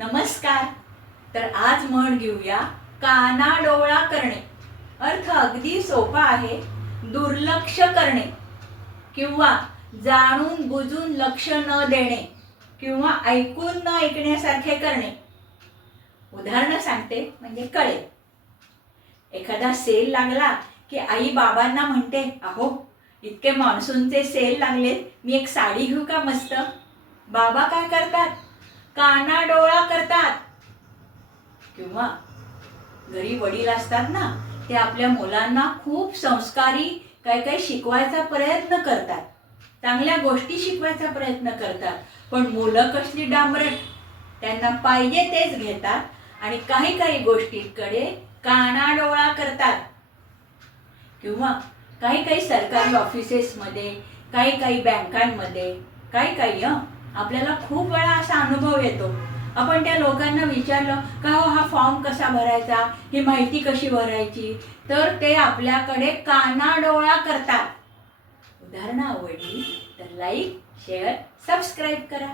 नमस्कार. तर आज म्हण घेऊया कानाडोळा करणे. अर्थ अगदी सोपा आहे. दुर्लक्ष करणे किंवा जाणून बुजून लक्ष न देणे किंवा ऐकून न ऐकण्यासारखे करणे. उदाहरण सांगते म्हणजे कळेल. एखादा सेल लागला की आई बाबांना म्हणते, अहो इतके मान्सूनचे सेल लागलेत, मी एक साडी घेऊ का मस्त. बाबा काय करतात? कानाडोळा करतात. किंवा घरी वडील असतात ना, ते आपल्या मुलांना खूप संस्कारी काही काही शिकवायचा प्रयत्न करतात, चांगल्या गोष्टी शिकवायचा प्रयत्न करतात. पण मुलं कसली डांबरट, त्यांना पाहिजे तेच घेतात आणि काही काही गोष्टींकडे कानाडोळा करतात. किंवा काही काही सरकारी ऑफिसेसमध्ये, काही काही बँकांमध्ये, काही काही आपल्याला खूप वेळा असा अनुभव येतो. आपण त्या लोकांना विचारलं का हो हा फॉर्म कसा भरायचा, ही माहिती कशी भरायची, तर ते आपल्याकडे कानाडोळा करतात. उदाहरणं आवडली तर लाईक, शेअर, सबस्क्राईब करा.